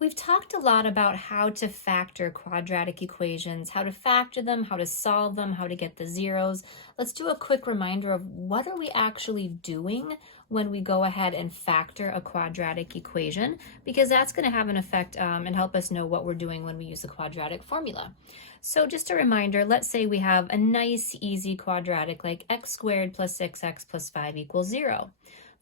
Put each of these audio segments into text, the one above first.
We've talked a lot about how to factor quadratic equations, how to factor them, how to solve them, how to get the zeros. Let's do a quick reminder of what are we actually doing when we go ahead and factor a quadratic equation, because that's going to have an effect and help us know what we're doing when we use the quadratic formula. So just a reminder, let's say we have a nice easy quadratic like x squared plus 6x plus 5 equals 0.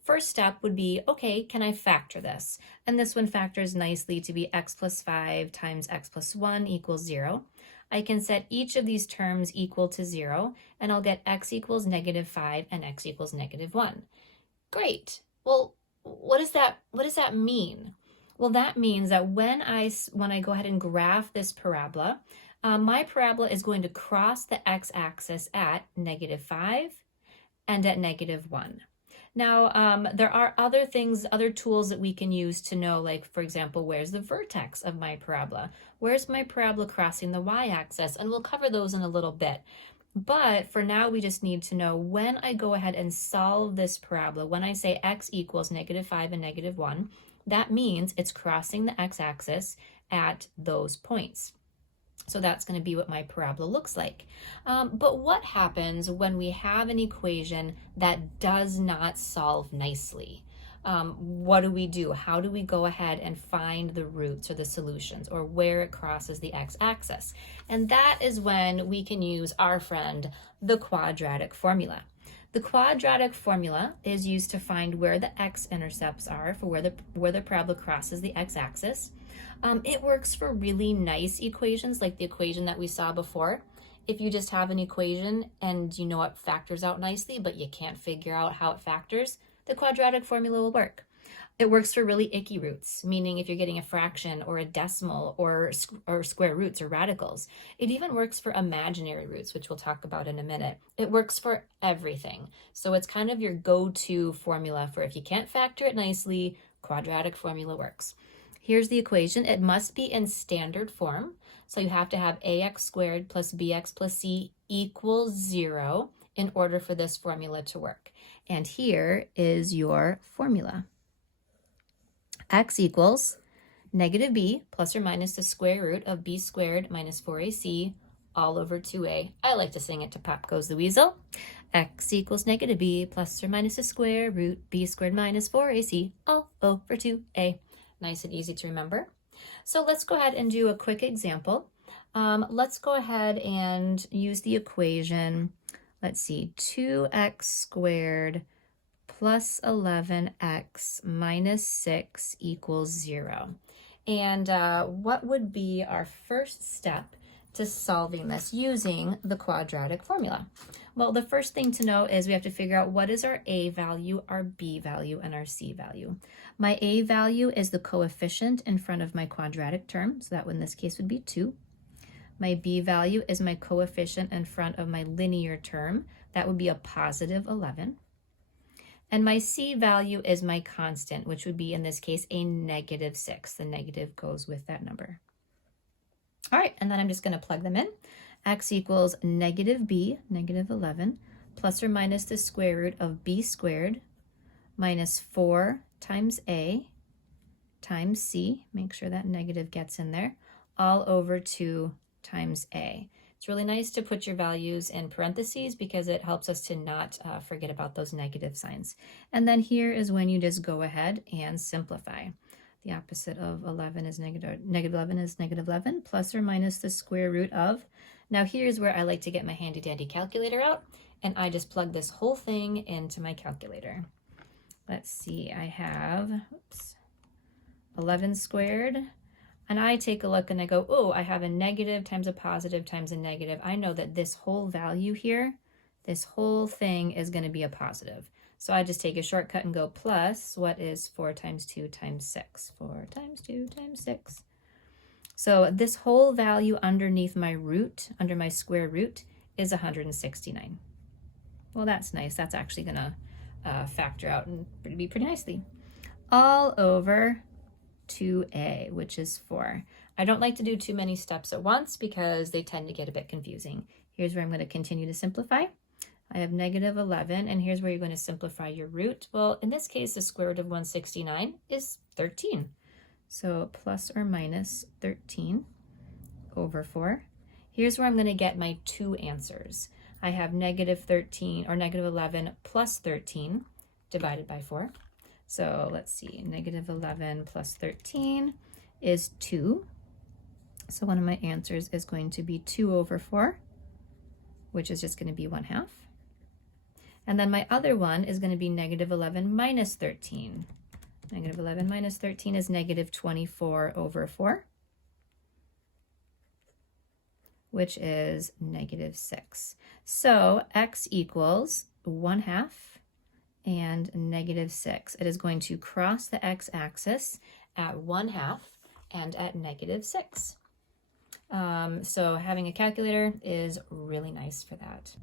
First step would be, okay, can I factor this? And this one factors nicely to be x plus 5 times x plus 1 equals 0. I can set each of these terms equal to 0, and I'll get x equals negative 5 and x equals negative 1. Great. Well, what does that mean? Well, that means that when I go ahead and graph this parabola, my parabola is going to cross the x-axis at negative 5 and at negative 1. Now, there are other tools that we can use to know, like, for example, where's the vertex of my parabola? Where's my parabola crossing the y-axis? And we'll cover those in a little bit. But for now, we just need to know when I go ahead and solve this parabola, when I say x equals negative 5 and negative 1, that means it's crossing the x-axis at those points. So that's going to be what my parabola looks like. But what happens when we have an equation that does not solve nicely? What do we do? How do we go ahead and find the roots or the solutions or where it crosses the x-axis? And that is when we can use our friend, the quadratic formula. The quadratic formula is used to find where the x-intercepts are for where the parabola crosses the x-axis. It works for really nice equations like the equation that we saw before. If you just have an equation and you know it factors out nicely, but you can't figure out how it factors, the quadratic formula will work. It works for really icky roots, meaning if you're getting a fraction or a decimal or square roots or radicals. It even works for imaginary roots, which we'll talk about in a minute. It works for everything. So it's kind of your go-to formula for if you can't factor it nicely, quadratic formula works. Here's the equation. It must be in standard form. So you have to have ax squared plus bx plus c equals 0 in order for this formula to work. And here is your formula. X equals negative b plus or minus the square root of b squared minus 4ac all over 2a. I like to sing it to Pop Goes the Weasel. X equals negative b plus or minus the square root b squared minus 4ac all over 2a. Nice and easy to remember. So let's go ahead and do a quick example. Let's go ahead and use the equation. Let's see, 2x squared plus 11x minus 6 equals 0. And what would be our first step to solving this using the quadratic formula? Well, the first thing to know is we have to figure out what is our a value, our b value, and our c value. My a value is the coefficient in front of my quadratic term, so that in this case would be 2. My b value is my coefficient in front of my linear term. That would be a positive 11. And my c value is my constant, which would be, in this case, a negative 6. The negative goes with that number. All right, and then I'm just going to plug them in. X equals negative b, negative 11, plus or minus the square root of b squared minus 4 times a times c, make sure that negative gets in there, all over 2 times a. It's really nice to put your values in parentheses because it helps us to not forget about those negative signs. And then here is when you just go ahead and simplify. The opposite of 11 is negative 11 is negative 11, plus or minus the square root of. Now here's where I like to get my handy dandy calculator out, and I just plug this whole thing into my calculator. Let's see, I have 11 squared, and I take a look and I go, oh, I have a negative times a positive times a negative. I know that this whole value here, this whole thing is going to be a positive. So I just take a shortcut and go plus, what is 4 times 2 times 6? 4 times 2 times 6. So this whole value underneath my root, under my square root, is 169. Well, that's nice. That's actually going to factor out and be pretty nicely. All over 2a, which is 4. I don't like to do too many steps at once because they tend to get a bit confusing. Here's where I'm going to continue to simplify. I have negative 11, and here's where you're going to simplify your root. Well, in this case, the square root of 169 is 13. So plus or minus 13 over 4. Here's where I'm going to get my two answers. I have negative 13 or negative 11 plus 13 divided by 4. So let's see, negative 11 plus 13 is 2. So one of my answers is going to be 2 over 4, which is just going to be 1/2. And then my other one is going to be negative 11 minus 13. Negative 11 minus 13 is negative 24 over 4, which is negative 6. So x equals 1/2 and negative 6. It is going to cross the x-axis at 1/2 and at negative 6. So having a calculator is really nice for that.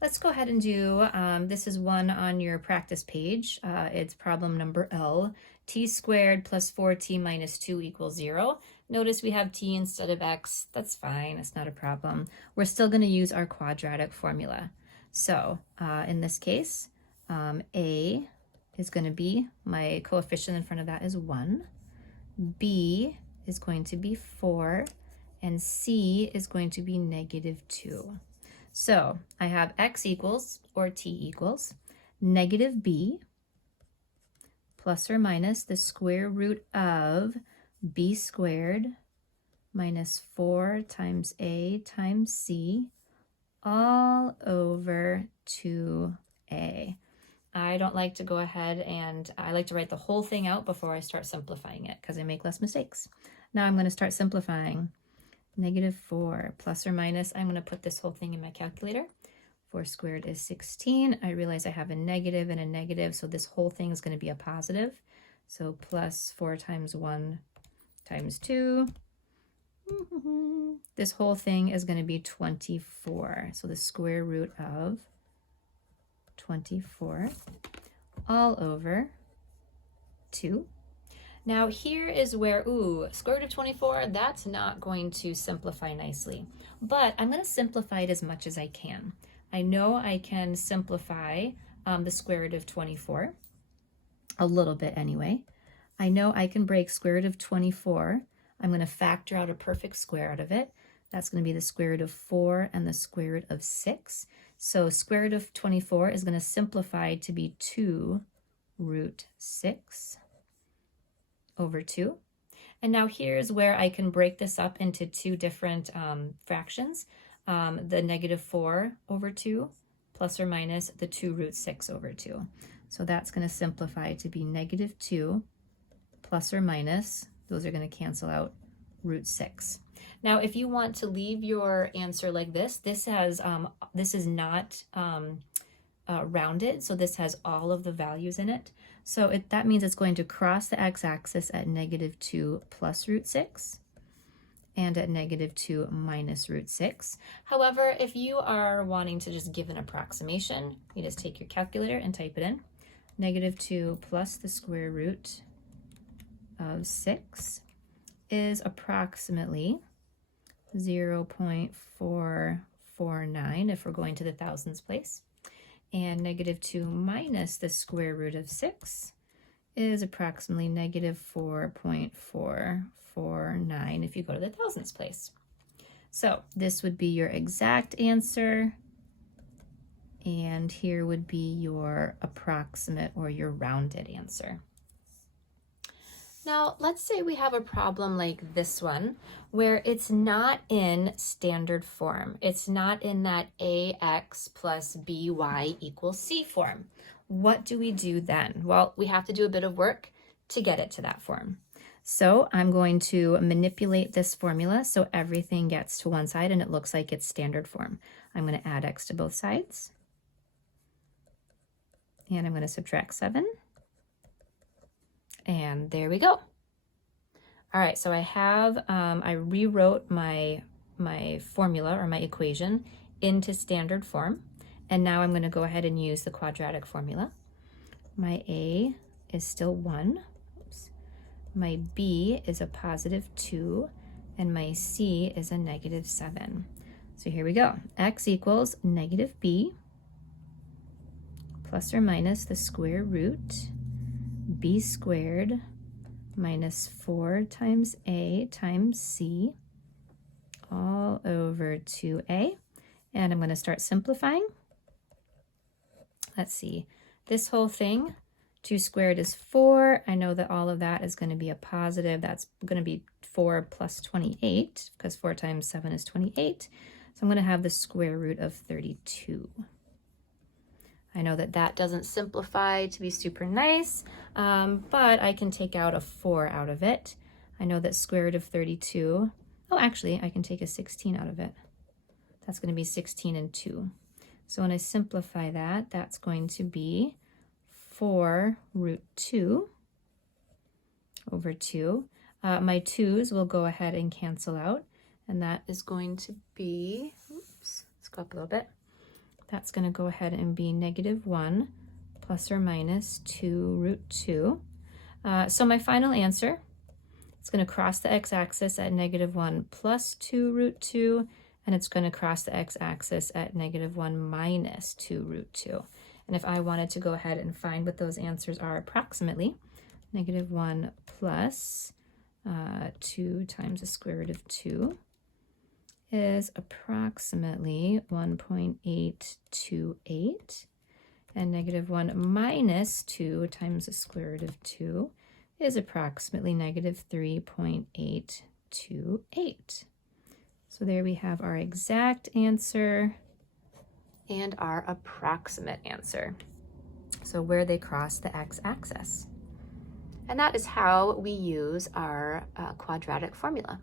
Let's go ahead and do, this is one on your practice page. It's problem number L. T squared plus 4t minus 2 equals 0. Notice we have t instead of x. That's fine. It's not a problem. We're still going to use our quadratic formula. So in this case, a is going to be, my coefficient in front of that is 1. B is going to be 4. And c is going to be negative 2. So I have x equals, or t equals, negative b plus or minus the square root of b squared minus 4 times a times c all over 2a. I don't like to go ahead and I like to write the whole thing out before I start simplifying it because I make less mistakes. Now I'm going to start simplifying. Negative 4 plus or minus, I'm going to put this whole thing in my calculator. 4 squared is 16. I realize I have a negative and a negative, so this whole thing is going to be a positive. So plus 4 times 1 times 2. This whole thing is going to be 24. So the square root of 24 all over 2. Now here is where, square root of 24, that's not going to simplify nicely. But I'm going to simplify it as much as I can. I know I can simplify the square root of 24, a little bit anyway. I know I can break square root of 24. I'm going to factor out a perfect square out of it. That's going to be the square root of 4 and the square root of 6. So square root of 24 is going to simplify to be 2 root 6 over 2. And now here's where I can break this up into two different fractions. The negative 4 over 2 plus or minus the 2 root 6 over 2. So that's going to simplify to be negative 2 plus or minus, those are going to cancel out, root 6. Now if you want to leave your answer like this, this is not rounded, so this has all of the values in it. So that means it's going to cross the x-axis at negative 2 plus root 6 and at negative 2 minus root 6. However, if you are wanting to just give an approximation, you just take your calculator and type it in. Negative 2 plus the square root of 6 is approximately 0.449 if we're going to the thousands place. And negative 2 minus the square root of 6 is approximately negative 4.449 if you go to the thousands place. So this would be your exact answer, and here would be your approximate or your rounded answer. Now, let's say we have a problem like this one, where it's not in standard form. It's not in that ax plus by equals c form. What do we do then? Well, we have to do a bit of work to get it to that form. So I'm going to manipulate this formula so everything gets to one side and it looks like it's standard form. I'm going to add x to both sides. And I'm going to subtract 7. And there we go. All right, so I have, I rewrote my formula or my equation into standard form. And now I'm going to go ahead and use the quadratic formula. My a is still 1. Oops. My b is a positive 2. And my c is a negative 7. So here we go. X equals negative b plus or minus the square root. b squared minus 4 times a times c all over 2a. And I'm going to start simplifying. Let's see, this whole thing, 2 squared is 4. I know that all of that is going to be a positive. That's going to be 4 plus 28, because 4 times 7 is 28. So I'm going to have the square root of 32. I know that that doesn't simplify to be super nice, but I can take out a 4 out of it. I know that square root of 32, oh, actually, I can take a 16 out of it. That's going to be 16 and 2. So when I simplify that, that's going to be 4 root 2 over 2. My 2's will go ahead and cancel out, and that is going to be, oops, let's go up a little bit. That's going to go ahead and be -1 plus or minus 2 root 2. So my final answer, it's going to cross the x-axis at -1 plus 2 root 2, and it's going to cross the x-axis at -1 minus 2 root 2. And if I wanted to go ahead and find what those answers are approximately, -1 plus 2 times the square root of 2 is approximately 1.828, and -1 minus 2 times the square root of 2 is approximately -3.828. So there we have our exact answer and our approximate answer. So where they cross the x-axis. And that is how we use our quadratic formula.